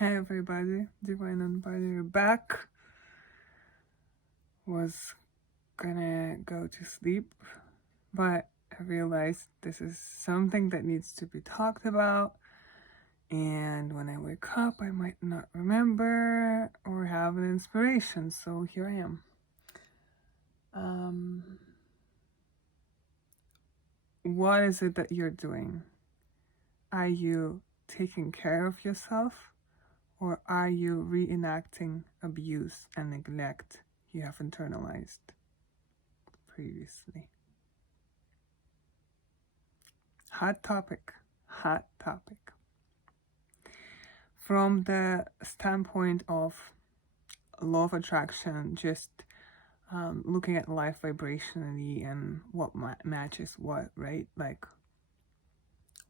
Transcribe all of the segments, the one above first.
Hi everybody, Divine and Body back. Was gonna go to sleep, but I realized this is something that needs to be talked about. And when I wake up, I might not remember or have an inspiration. So here I am. What is it that you're doing? Are you taking care of yourself? Or are you reenacting abuse and neglect you have internalized previously? Hot topic. From the standpoint of law of attraction, just looking at life vibrationally and what matches what, right? Like,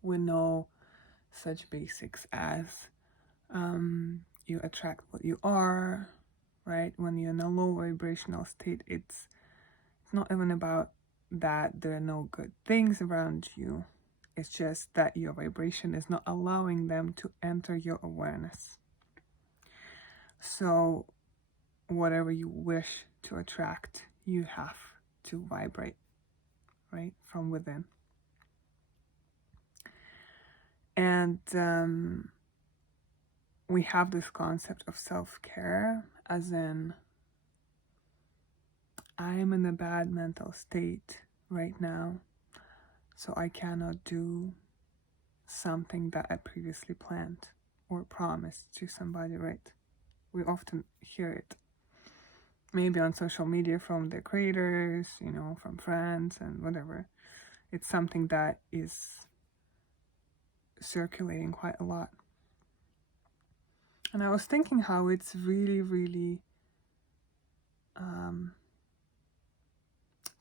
we know such basics as you attract what you are, right? When you're in a low vibrational state, it's not even about that there are no good things around you. It's just that your vibration is not allowing them to enter your awareness. So whatever you wish to attract, you have to vibrate, right, from within. And we have this concept of self-care, as in, I'm in a bad mental state right now, so I cannot do something that I previously planned or promised to somebody, right? We often hear it. Maybe on social media from the creators, from friends and whatever. It's something that is circulating quite a lot. And I was thinking how it's really, really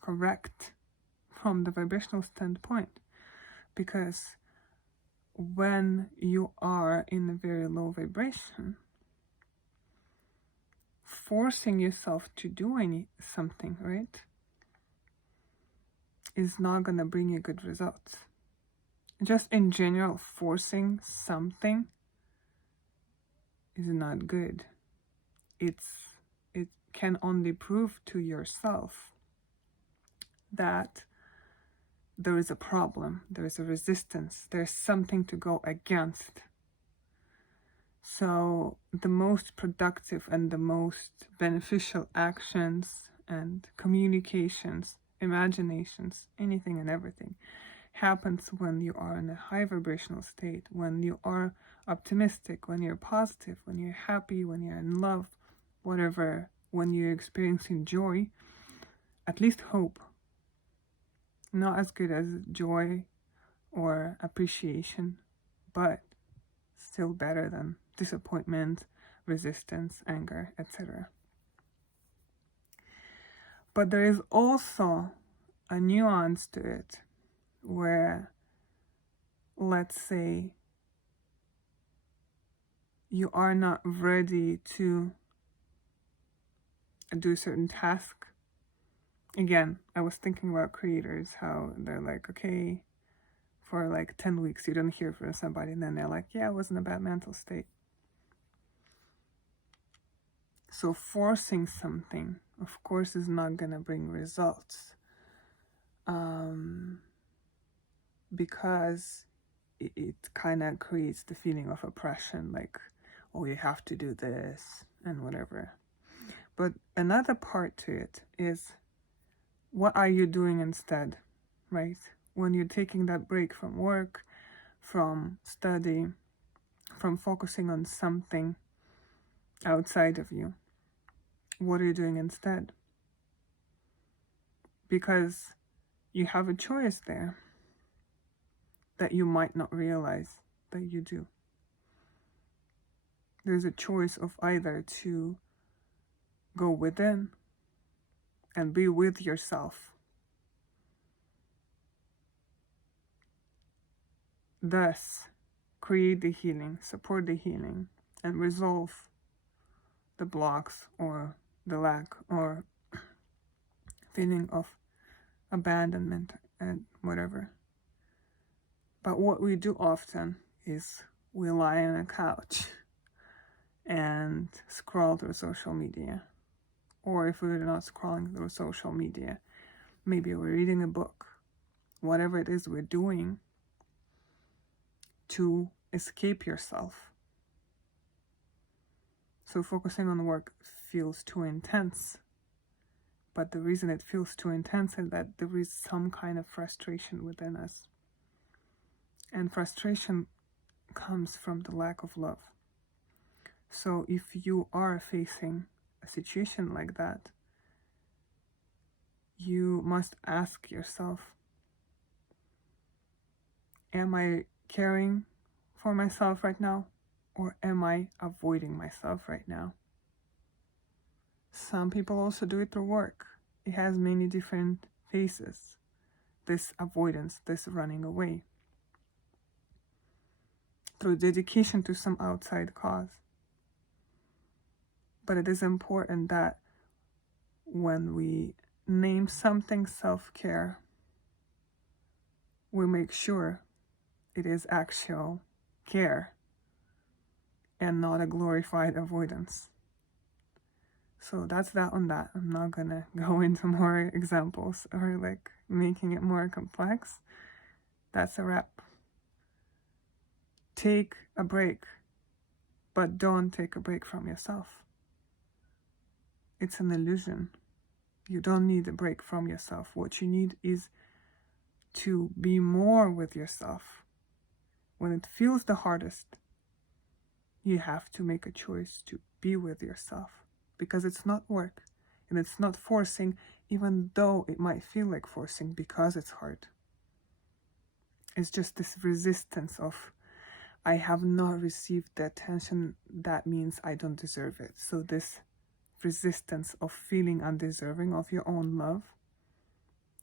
correct from the vibrational standpoint. Because when you are in a very low vibration, forcing yourself to do something, right, is not going to bring you good results. Just in general, forcing something is not good. It can only prove to yourself that there is a problem, there is a resistance, there's something to go against. So the most productive and the most beneficial actions and communications, imaginations, anything and everything happens when you are in a high vibrational state, when you are optimistic, when you're positive, when you're happy, when you're in love, whatever, when you're experiencing joy, at least hope. Not as good as joy or appreciation, but still better than disappointment, resistance, anger, etc. But there is also a nuance to it where, let's say, you are not ready to do a certain task. Again, I was thinking about creators, how they're like, okay, for like 10 weeks you don't hear from somebody, and then they're like, yeah, I was in a bad mental state. So forcing something, of course, is not going to bring results, because it kind of creates the feeling of oppression, like, oh, you have to do this and whatever. But another part to it is, what are you doing instead, right? When you're taking that break from work, from study, from focusing on something outside of you, what are you doing instead? Because you have a choice there that you might not realize that you do. There's a choice of either to go within and be with yourself, thus create the healing, support the healing, and resolve the blocks or the lack or feeling of abandonment and whatever. But what we do often is we lie on a couch and scroll through social media. Or if we're not scrolling through social media, maybe we're reading a book, whatever it is we're doing to escape yourself. So focusing on work feels too intense. But the reason it feels too intense is that there is some kind of frustration within us. And frustration comes from the lack of love. So if you are facing a situation like that, you must ask yourself, am I caring for myself right now? Or am I avoiding myself right now? Some people also do it through work. It has many different phases. This avoidance, this running away. Through dedication to some outside cause. But it is important that when we name something self-care, we make sure it is actual care and not a glorified avoidance. So that's that on that. I'm not gonna go into more examples or like making it more complex. That's a wrap. Take a break, but don't take a break from yourself. It's an illusion. You don't need a break from yourself. What you need is to be more with yourself. When it feels the hardest, you have to make a choice to be with yourself, because it's not work and it's not forcing, even though it might feel like forcing because it's hard. It's just this resistance of, I have not received the attention, that means I don't deserve it. So this resistance of feeling undeserving of your own love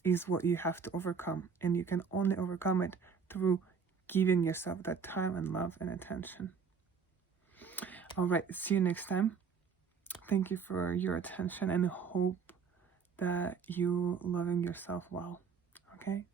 is what you have to overcome. And you can only overcome it through giving yourself that time and love and attention. All right, see you next time. Thank you for your attention and hope that you're loving yourself well. Okay?